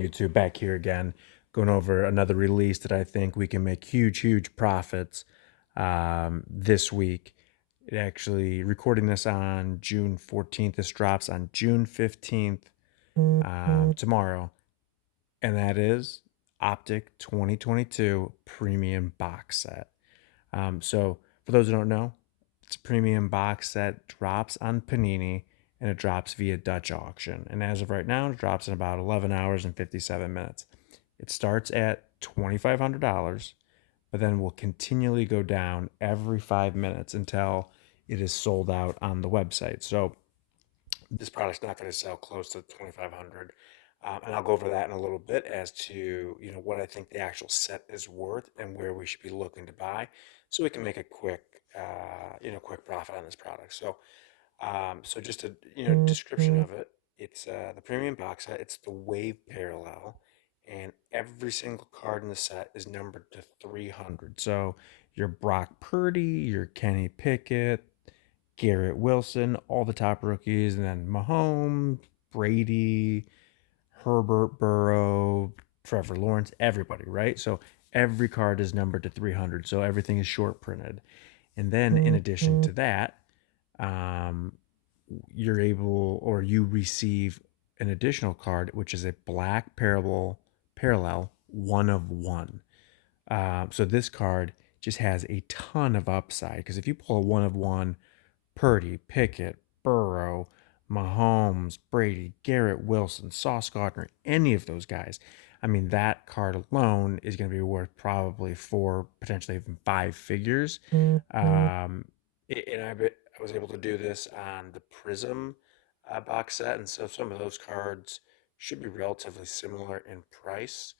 YouTube, back here again, going over another release that I think we can make huge profits this week. It actually, recording this on June 14th, this drops on June 15th, tomorrow, and that is Optic 2022 Premium Box Set. So, for those who don't know, it's a premium box set, drops on Panini, and it drops via Dutch auction. And as of right now, it drops in about 11 hours and 57 minutes. It starts at $2,500, but then will continually go down every 5 minutes until it is sold out on the website. So this product's not going to sell close to 2,500. And I'll go over that in a little bit as to what I think the actual set is worth and where we should be looking to buy, so we can make a quick profit on this product. So just a description of it. It's the premium box set. It's the Wave Parallel, and every single card in the set is numbered to 300. So your Brock Purdy, your Kenny Pickett, Garrett Wilson, all the top rookies, and then Mahomes, Brady, Herbert, Burrow, Trevor Lawrence, everybody, right? So every card is numbered to 300. So everything is short printed. And then in addition to that, um, you're able or you receive an additional card, which is a black parallel 1 of 1. So this card just has a ton of upside because if you pull a 1 of 1, Purdy, Pickett, Burrow, Mahomes, Brady, Garrett Wilson, Sauce Gardner, any of those guys, I mean, that card alone is going to be worth probably four, potentially even five figures. Um, and I was able to do this on the Prism box set, and so some of those cards should be relatively similar in price.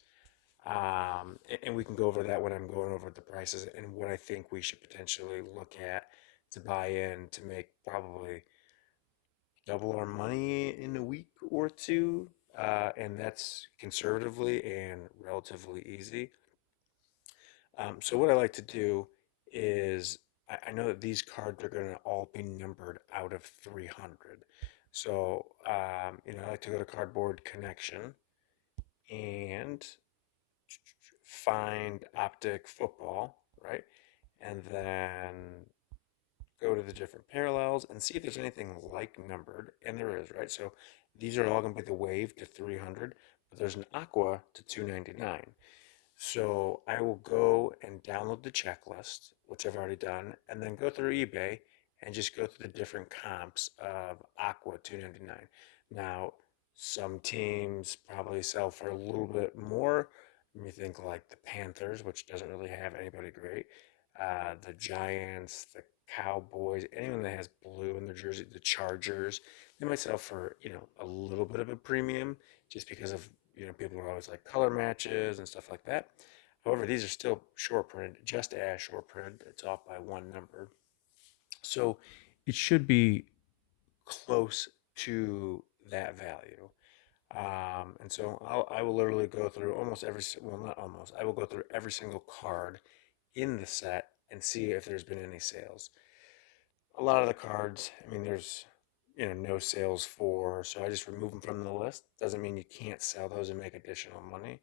And we can go over that when I'm going over the prices and what I think we should potentially look at to buy in to make probably double our money in a week or two. And that's conservatively and relatively easy. So what I like to do is I know that these cards are going to all be numbered out of 300. So, I like to go to Cardboard Connection and find Optic Football, right? And then go to the different parallels and see if there's anything like numbered. And there is, right? So these are all going to be the Wave to 300, but there's an Aqua to 299. So I will go and download the checklist, which I've already done, and then go through eBay and just go through the different comps of Aqua 299. Now, some teams probably sell for a little bit more. Let me think like the Panthers, which doesn't really have anybody great. The Giants, the Cowboys, anyone that has blue in their jersey, the Chargers, they might sell for, a little bit of a premium just because of, people are always like color matches and stuff like that. However, these are still short printed, just as short printed. It's off by one number. So it should be close to that value. And so I will literally go through almost well, not almost, I will go through every single card in the set and see if there's been any sales. A lot of the cards, I mean, there's, no sales for, so I just remove them from the list. Doesn't mean you can't sell those and make additional money.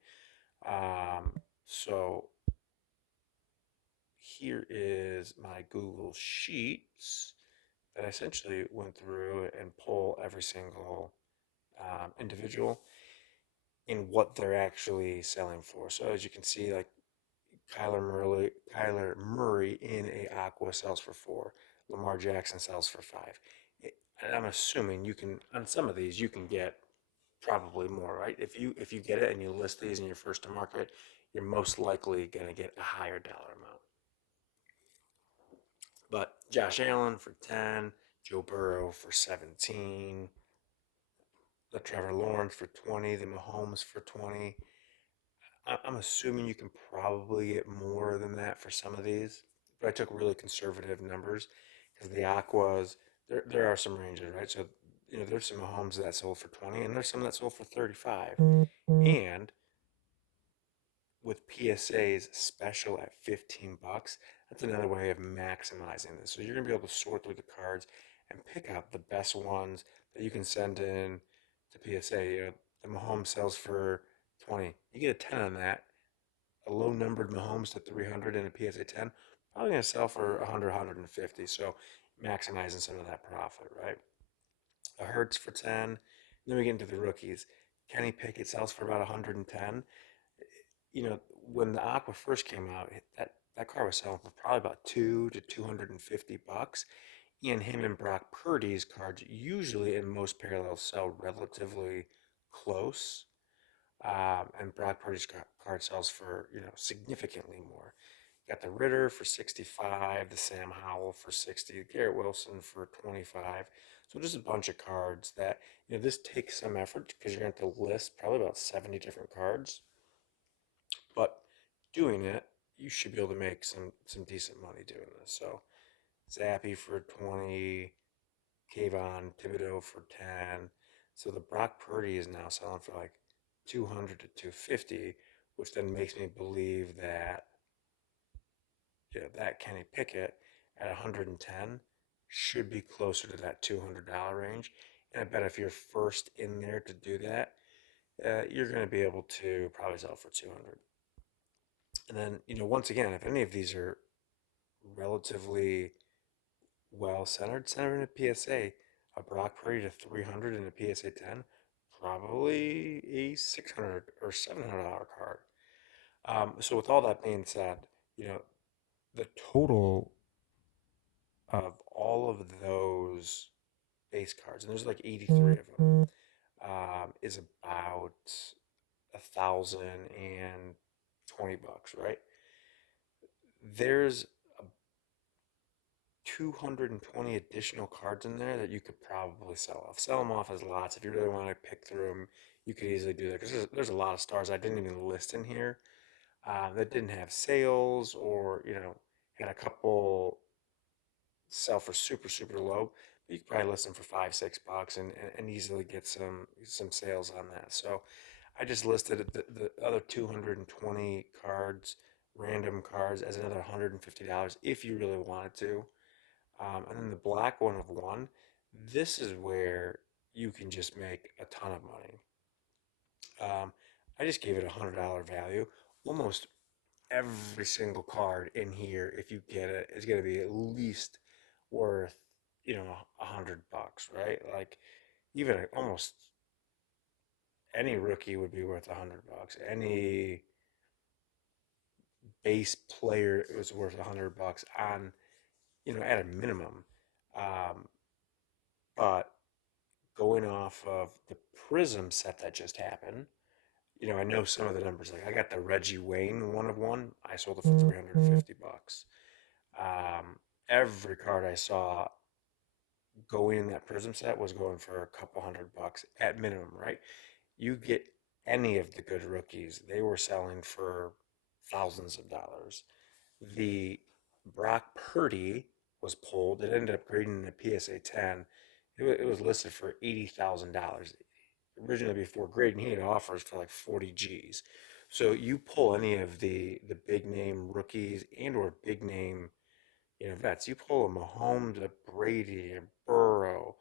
So here is my Google Sheets that I essentially went through and pull every single individual in what they're actually selling for. So as you can see, like Kyler Murray in a Aqua sells for 4. Lamar Jackson sells for 5. And I'm assuming you can on some of these you can get probably more, right? If you get it and you list these and you're first to market, you're most likely going to get a higher dollar amount. But Josh Allen for 10, Joe Burrow for 17, the Trevor Lawrence for 20, the Mahomes for 20. I'm assuming you can probably get more than that for some of these, but I took really conservative numbers because the Aquas, there are some ranges, right? So, there's some Mahomes that sold for 20 and there's some that sold for 35. And with PSA's special at $15, that's another way of maximizing this. So you're gonna be able to sort through the cards and pick out the best ones that you can send in to PSA. The Mahomes sells for 20. You get a 10 on that, a low numbered Mahomes to 300 and a PSA 10, probably going to sell for 100, 150. So maximizing some of that profit, right? A Hertz for 10. Then we get into the rookies. Kenny Pickett sells for about 110. When the Aqua first came out, that car was selling for probably about 2 to 250 bucks. And him and Brock Purdy's cards usually in most parallels sell relatively close. And Brock Purdy's card sells for, significantly more. Got the Ritter for 65, the Sam Howell for 60, Garrett Wilson for 25. So just a bunch of cards that, this takes some effort because you're going to have to list probably about 70 different cards. But doing it, you should be able to make some decent money doing this. So Zappy for 20, Kayvon Thibodeau for 10. So the Brock Purdy is now selling for like 200 to 250, which then makes me believe that that Kenny Pickett at 110 should be closer to that $200 range. And I bet if you're first in there to do that, you're going to be able to probably sell for 200. And then, once again, if any of these are relatively well centered, center in a PSA, a Brock Purdy to 300 in a PSA 10, probably a 600 or $700 card. So with all that being said, the total of all of those base cards, and there's like 83 of them, is about 1,020 bucks, right? There's 220 additional cards in there that you could probably sell off. Sell them off as lots. If you really want to pick through them, you could easily do that because there's a lot of stars I didn't even list in here that didn't have sales or, had a couple sell for super, super low. But you could probably list them for $5, $6 and easily get some sales on that. So I just listed the other 220 cards, random cards, as another $150 if you really wanted to. And then the black one of one, this is where you can just make a ton of money. I just gave it $100 value. Almost every single card in here, if you get it, is going to be at least worth, $100, right? Like even almost any rookie would be worth $100. Any base player was worth $100 on, at a minimum. Um, but going off of the Prism set that just happened, I know some of the numbers. Like I got the Reggie Wayne one of one. I sold it for 350 bucks. Every card I saw going in that Prism set was going for a couple $100 at minimum, right? You get any of the good rookies, they were selling for thousands of dollars. The Brock Purdy was pulled. It ended up grading in a PSA 10. It was listed for $80,000. Originally, before grading, he had offers for like 40 G's. So you pull any of the big name rookies and or big name vets. You pull a Mahomes, a Brady, a Burrow,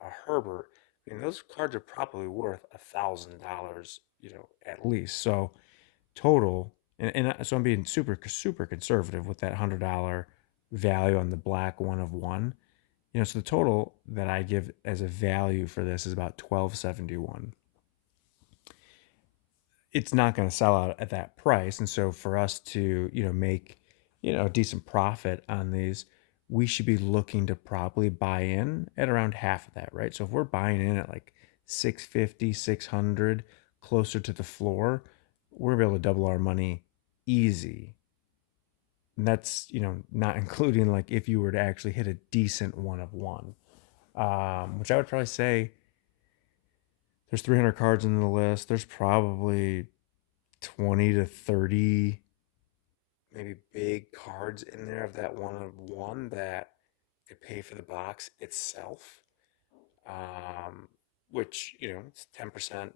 a Herbert. I mean, those cards are probably worth $1,000, at least. So total, so I'm being super super conservative with that $100 value on the black one of one. So the total that I give as a value for this is about 1271. It's not going to sell out at that price, and so for us to make a decent profit on these, we should be looking to probably buy in at around half of that, right? So if we're buying in at like 650, 600, closer to the floor, we're gonna be able to double our money easy. And that's not including like if you were to actually hit a decent one of one, which I would probably say there's 300 cards in the list. There's probably 20 to 30 maybe big cards in there of that one of one that could pay for the box itself, um, which it's 10%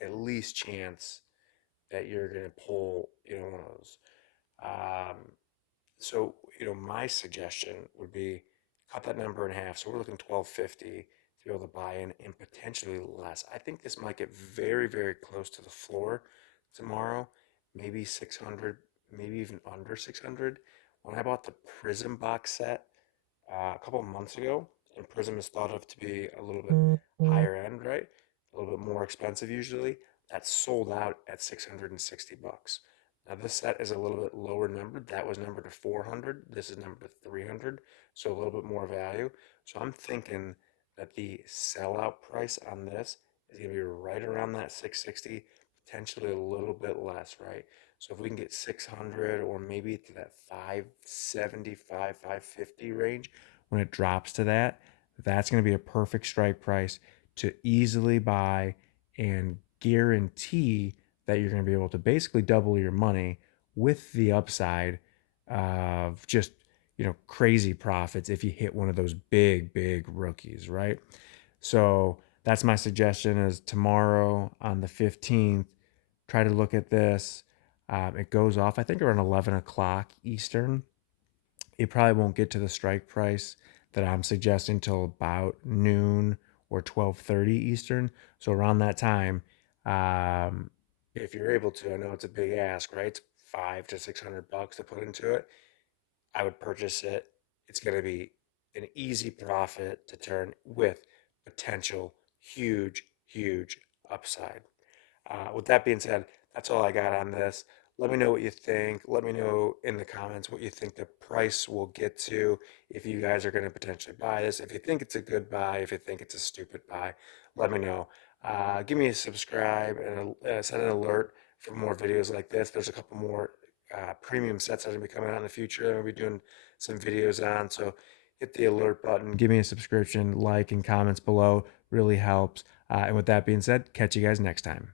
at least chance that you're going to pull one of those. Um, my suggestion would be cut that number in half. So we're looking 1250, be able to buy in and potentially less. I think this might get very, very close to the floor tomorrow, maybe 600, maybe even under 600. When I bought the Prism box set a couple months ago, and Prism is thought of to be a little bit higher end, right? A little bit more expensive usually. That's sold out at 660 bucks. Now this set is a little bit lower numbered. That was numbered to 400. This is numbered to 300, so a little bit more value. So I'm thinking that the sellout price on this is going to be right around that 660, potentially a little bit less, right? So if we can get 600 or maybe to that 575, 550 range, when it drops to that, that's going to be a perfect strike price to easily buy and guarantee that you're going to be able to basically double your money with the upside of just, crazy profits if you hit one of those big rookies, right? So that's my suggestion is tomorrow on the 15th, try to look at this. It goes off, I think, around 11 o'clock Eastern. It probably won't get to the strike price that I'm suggesting till about noon or 12:30 Eastern. So around that time, um, if you're able to, I know it's a big ask, right? It's 500 to 600 bucks to put into it. I would purchase it. It's going to be an easy profit to turn with potential huge upside. With that being said, that's all I got on this. Let me know what you think. Let me know in the comments what you think the price will get to if you guys are going to potentially buy this. If you think it's a good buy, if you think it's a stupid buy, let me know. Give me a subscribe and set an alert for more videos like this. There's a couple more premium sets that are going to be coming out in the future. I'll be doing some videos on. So hit the alert button, give me a subscription, like, and comments below. Really helps. And with that being said, catch you guys next time.